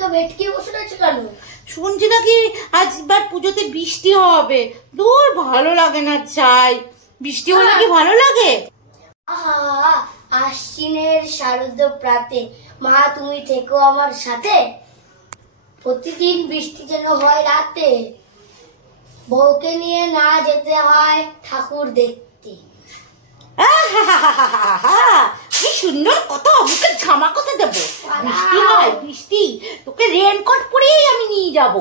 তো ভেটকি বসে রয়েছে কেন? শুনছি নাকি আজবার পুজোতে বৃষ্টি হবে। দূর, ভালো লাগে না। চাই বৃষ্টি হলে কি ভালো লাগে? আহা, আশ্বিনের শারদ প্রাতে মা তুমি থেকো আমার সাথে, প্রতিদিন বৃষ্টি যেন হয় রাতে, বউকে নিয়ে না যেতে হয় ঠাকুর দেখতে। কি সুন্দর কথা, মুখে ঝামা কথা দেবো। বৃষ্টি হয়, বৃষ্টি, তোকে রেনকোট পরিয়েই আমি নিয়ে যাব।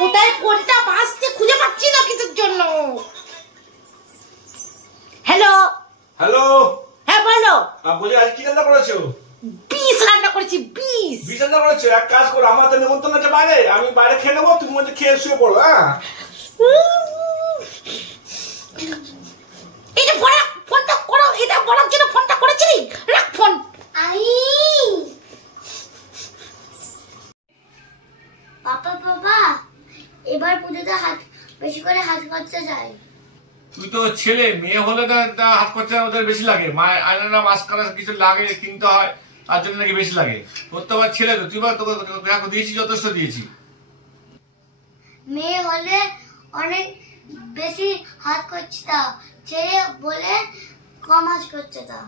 কোথায় কোনটা বাসতে খুঁজে পাচ্ছি না কিছুর জন্য। হ্যালো হ্যালো, হ্যাঁ বলো। বলি আজ কি রান্না করেছো? বিষ রান্না করেছি। বিষ রান্না করেছো? এক কাজ করো, আমার তো নেমন্তন্ন আছে বাইরে, আমি বাইরে খেয়ে নেবো, তুমি মধ্যে খেয়ে শুয়ে পড়ো। হ্যাঁ, এটা বড়া ফোনটা করো, এটা বলার জন্য ফোনটা করেছিলি। রাখ ফোন। বাবা, এবার পুজোতে বেশি করে হাত খরচা যায়। তুই তো ছেলে, মেয়ে হলে হাত খরচা ওদের বেশি লাগে, আয়না মাস্কারা কিছু লাগে কিনতে হয়, তার জন্য নাকি বেশি লাগে। তোর তো আবার ছেলে, তো তুই বা তোকে দিয়েছি, যথেষ্ট দিয়েছি। মেয়ে হলে অনেক বেশি হাত খরচা, ছেলে বলে কম হাত খরচা।